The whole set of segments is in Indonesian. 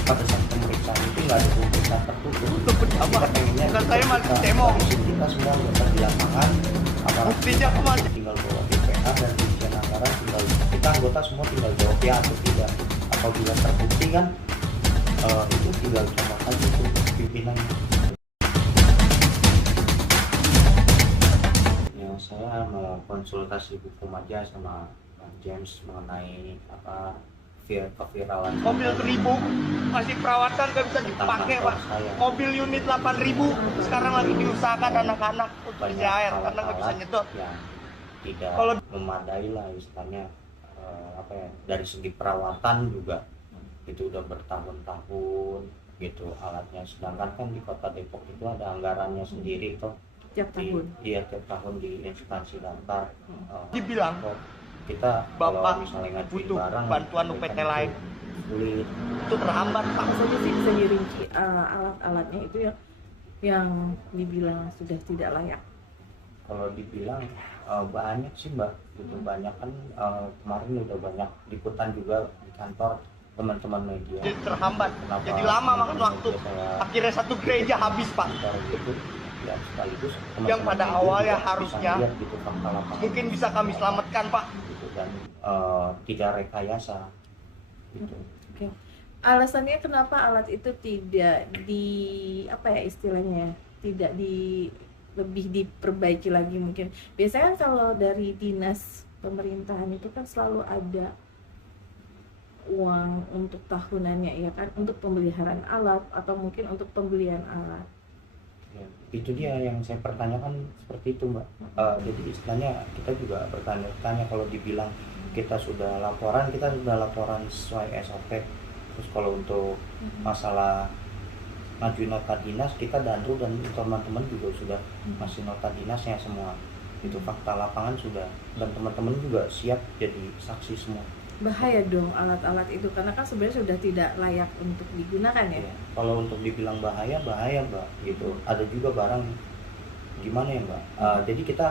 pada saat pemeriksaan itu nggak ada pemeriksaan tertutup. Apa? Kita pengennya Bukan saya masih demo. kita semua anggota di lapangan, aparat Buktinya kemana? tinggal bawa BPA dan rincian anggaran tinggal kita anggota semua tinggal jawab ya atau tidak. Apabila terbukti kan itu tinggal coba aja tuh pimpinannya. Ya saya mau konsultasi hukum aja sama Bang James mengenai keviralan Mobil 1000 masih perawatan gak bisa dipakai Pak. Mobil unit 8000 sekarang lagi diusahakan anak-anak untuk isi air karena nggak bisa nyedot. yang tidak Kalau memadai lah istilahnya, dari segi perawatan juga itu udah bertahun-tahun gitu alatnya, sedangkan kan di Kota Depok itu ada anggarannya sendiri tuh tiap tahun. Iya tiap tahun di instansi daftar. dibilang Kita Bapak kalau misalnya ngajuin butuh barang bantuan kan UPT itu lain. sulit. itu terhambat Pak. Apa saja sih bisa dirinci alat-alatnya itu yang dibilang sudah tidak layak? Kalau dibilang banyak sih Mbak, gitu banyak kan, kemarin udah banyak liputan juga di kantor teman-teman media. Jadi terhambat. Kenapa Jadi lama makan teman-teman waktu. media saya Akhirnya satu gereja habis Pak. bicara gitu, ya sekaligus Yang teman-teman pada media awalnya juga harusnya bisa lihat gitu fakta lapangan. Mungkin bisa kami selamatkan Pak. Gitu, dan tidak rekayasa gitu. Oke. Alasannya kenapa alat itu tidak istilahnya tidak lebih diperbaiki lagi mungkin. Biasanya kan kalau dari dinas pemerintahan itu kan selalu ada uang untuk tahunannya ya kan, untuk pemeliharaan alat atau mungkin untuk pembelian alat. Ya, itu dia yang saya pertanyakan seperti itu Mbak. Jadi istilahnya kita juga bertanya-tanya, kalau dibilang kita sudah laporan sesuai SOP. Terus kalau untuk masalah ngajuin nota dinas, kita Danru dan teman-teman juga sudah masih nota dinasnya semua. Itu fakta lapangan sudah, dan teman-teman juga siap jadi saksi semua. Bahaya dong alat-alat itu karena kan sebenarnya sudah tidak layak untuk digunakan ya. Ya, kalau untuk dibilang bahaya Mbak gitu. Ada juga barang gimana ya Mbak, jadi kita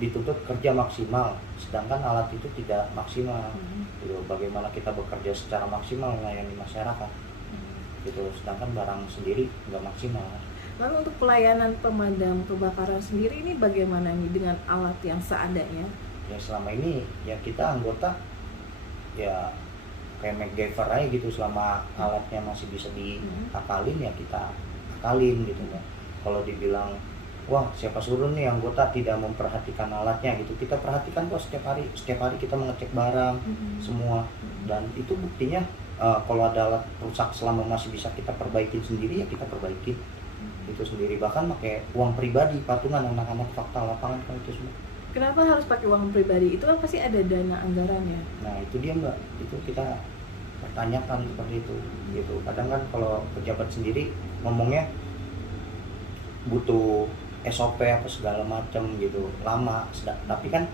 dituntut kerja maksimal sedangkan alat itu tidak maksimal gitu. Bagaimana kita bekerja secara maksimal melayani masyarakat gitu, sedangkan barang sendiri nggak maksimal. Lalu untuk pelayanan pemadam kebakaran sendiri ini bagaimana nih dengan alat yang seadanya? Ya selama ini ya kita anggota ya kayak MacGyver aja gitu, selama alatnya masih bisa diakalin ya kita akalin gitu ya. Kalau dibilang wah siapa suruh nih anggota tidak memperhatikan alatnya gitu, kita perhatikan kok setiap hari kita mengecek barang semua, dan itu buktinya kalau ada alat rusak selama masih bisa kita perbaikin sendiri ya kita perbaikin itu sendiri, bahkan pakai uang pribadi patungan anak-anak fakta lapangan kan itu semua. Kenapa harus pakai uang pribadi? Itu kan pasti ada dana anggarannya. Nah itu dia Mbak, itu kita pertanyakan seperti itu gitu. Kadang kan kalau pejabat sendiri ngomongnya butuh SOP apa segala macam gitu, lama, tapi kan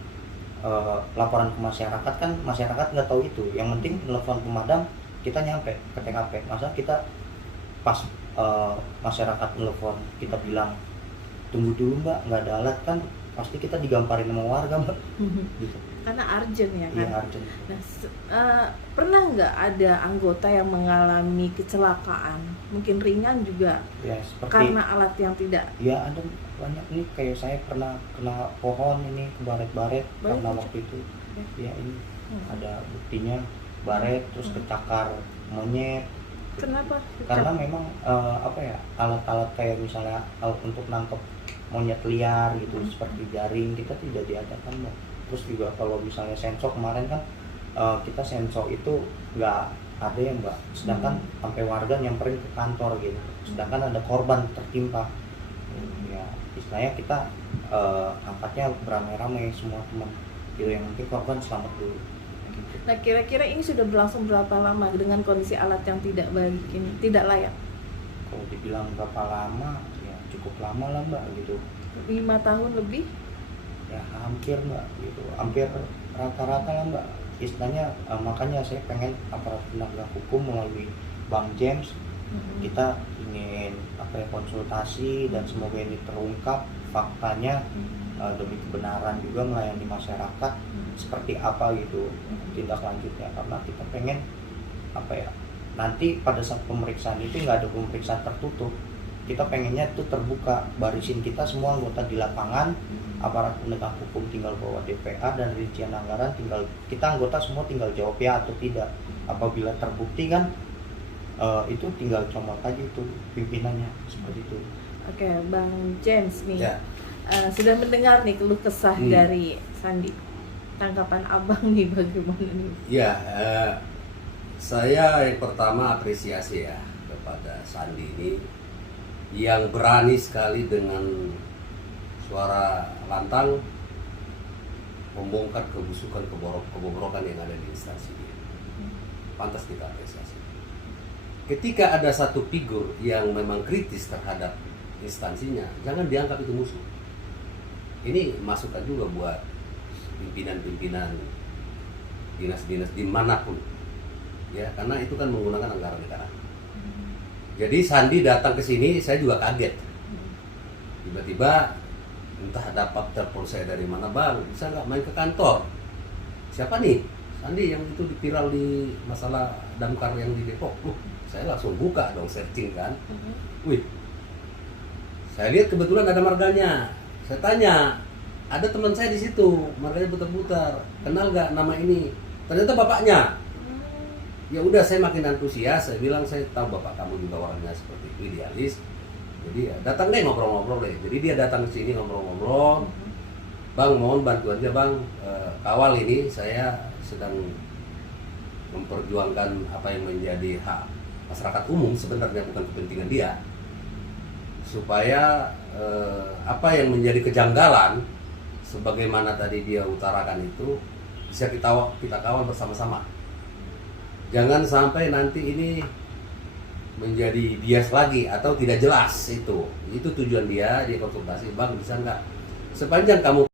laporan ke masyarakat kan masyarakat nggak tahu itu. Yang penting telepon pemadam kita nyampe ke TKP. Masa kita pas masyarakat telepon kita bilang tunggu dulu Mbak, nggak ada alat, kan pasti kita digamparin sama warga Mbak. Gitu. Karena urgent ya kan. Iya urgent. Nah, pernah nggak ada anggota yang mengalami kecelakaan, mungkin ringan juga, Ya seperti karena alat yang tidak? ya ada banyak nih, kayak saya pernah kena pohon ini kebaret-baret karena waktu itu ya ini ada buktinya baret, terus kecakar monyet. Kenapa? Karena memang alat-alat kayak misalnya untuk nangkep monyet liar gitu seperti jaring kita tidak diadakan Mbak. Terus juga kalau misalnya sensor kemarin kan kita sensor itu nggak ada ya Mbak, sedangkan sampai warga nyamperin ke kantor gitu, sedangkan ada korban tertimpa. Ya istilahnya kita angkatnya beramai-ramai semua teman gitu, yang mungkin korban selamat dulu gitu. Nah, kira-kira ini sudah berlangsung berapa lama dengan kondisi alat yang tidak baik ini, tidak layak? Kalau dibilang berapa lama ya cukup lama lah Mbak gitu. 5 tahun lebih? Ya hampir Mbak gitu, hampir rata-rata lah Mbak istilahnya. Makanya saya pengen aparat penegak hukum melalui Bang James kita ingin konsultasi dan semoga ini terungkap faktanya demi kebenaran juga melayani masyarakat seperti apa gitu tindak lanjutnya, karena kita pengen nanti pada saat pemeriksaan itu nggak ada pemeriksaan tertutup. Kita pengennya itu terbuka, barisin kita semua anggota di lapangan, aparat penegak hukum tinggal bawa DPA dan rincian anggaran, tinggal kita anggota semua tinggal jawab ya atau tidak. Apabila terbukti kan itu tinggal comot aja itu pimpinannya, seperti itu. Oke, Bang James nih, Ya. Sudah mendengar nih keluh kesah dari Sandi. Tanggapan abang nih bagaimana nih? Ya, saya yang pertama apresiasi ya kepada Sandi ini yang berani sekali dengan suara lantang membongkar kebusukan kebobrokan yang ada di instansi ini. Pantas kita apresiasi. Ketika ada satu figur yang memang kritis terhadap instansinya, jangan dianggap itu musuh. Ini masukan juga buat pimpinan-pimpinan dinas-dinas dimanapun, ya, karena itu kan menggunakan anggaran negara. Jadi Sandi datang ke sini, saya juga kaget. Tiba-tiba entah dapat telepon saya dari mana, bang, bisa nggak main ke kantor? Siapa nih? Sandi yang itu viral di masalah damkar yang di Depok. Saya langsung buka dong, searching kan. Wih, saya lihat kebetulan ada marganya. Saya tanya, ada teman saya di situ, marganya putar-putar. Kenal nggak nama ini? Ternyata bapaknya. Ya udah, saya makin antusias. Saya bilang, saya tahu bapak kamu juga orangnya seperti itu, idealis. Jadi ya, datang deh, ngobrol-ngobrol deh. Jadi dia datang ke sini ngobrol-ngobrol. Bang, mohon bantuannya bang, kawal ini saya sedang memperjuangkan apa yang menjadi hak masyarakat umum, sebenarnya bukan kepentingan dia, supaya apa yang menjadi kejanggalan sebagaimana tadi dia utarakan itu bisa kita kawal bersama-sama. Jangan sampai nanti ini menjadi bias lagi atau tidak jelas. Itu tujuan dia konsultasi, bang bisa nggak sepanjang kamu